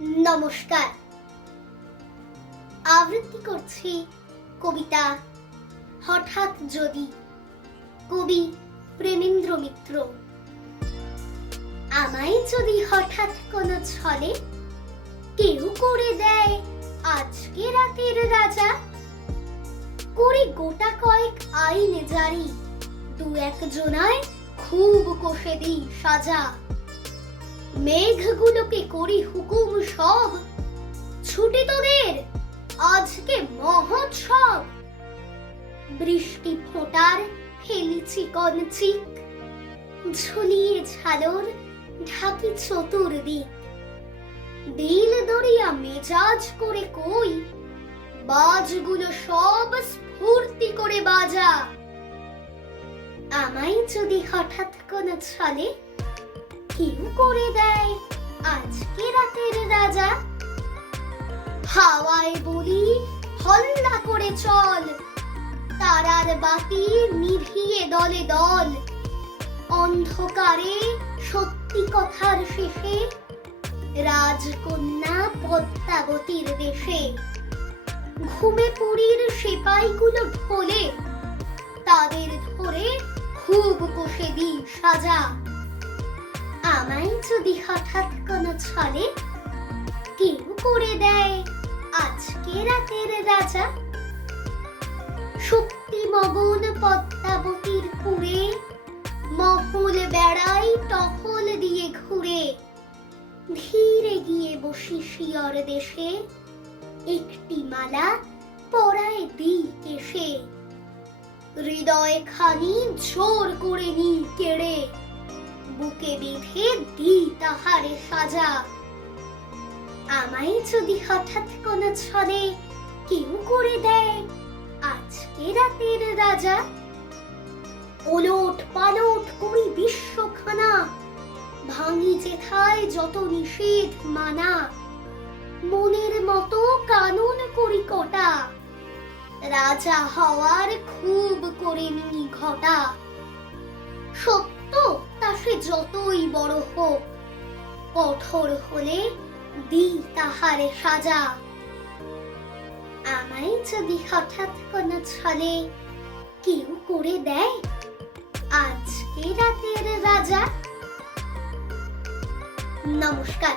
নমস্কার। আবৃত্তি করছি কবিতা, হঠাৎ যদি। কবি প্রেমেন্দ্র মিত্র। আমায় যদি হঠাৎ কোনো ছলে, কেউ করে দেয় আজকে রাতের রাজা। করে গোটা কয়েক আইনে জারি দু এক জনায় খুব কষে দিই সাজা। মেঘগুলোকে করি হুকুম সব। ছুটি তোদের, আজকে মহোৎসব। বৃষ্টি ফোটার ফেলিছি কনচিক, ঝুলিয়ে ঝালর ঢাকি চতুর্দিক। দিল দরিয়া মেজাজ করে কই, বাজগুলো সব স্ফূর্তি করে বাজা। আমায় যদি হঠাৎ কোনো ছলে কেউ করে দেয়। আজকে রাতের রাজা। হাওয়ায় বলি, হল্লা করে চল। তারার বাতি নিভিয়ে দলে দল। অন্ধকারে সত্যি কথার শেষে, রাজকন্যা পদ্মাবতীর দেশে। ঘুমে পুরীর সেপাইগুলো ঢোলে, তাদের ধরে খুব কষে দিই সাজা। আমায় যদি হঠাৎ কোনো ছলে কেউ করে দেয়, আজকে রাতের রাজা। শক্তি মগন পদ্মাবতীর পুরে মহল বেড়াই টহল দিয়ে ঘুরে। ধীরে গিয়ে বসি শিয়র দেশে, একটি মালা পরায় দিই কেশে হৃদয় খানি জোর করে নি কেড়ে বুকে বেঁধে দি তাহারে সাজা। আমায় যদি হঠাৎ কোনো ছলে কেউ করে দেয়, আজকে রাতের রাজা। ওলট পালট করি বিশ্বখানা, ভাঙি যেথায় যত নিষেধ মানা। মনের মতো কানুন করি কটা, রাজা হওয়ার খুব করে নি ঘটা। সত্য যতই বড় হোক, কঠোর হলে দিই তাহারে সাজা। আমায় যদি হঠাৎ কোনো ছলে কেউ করে দেয়, আজকে রাতের রাজা। নমস্কার।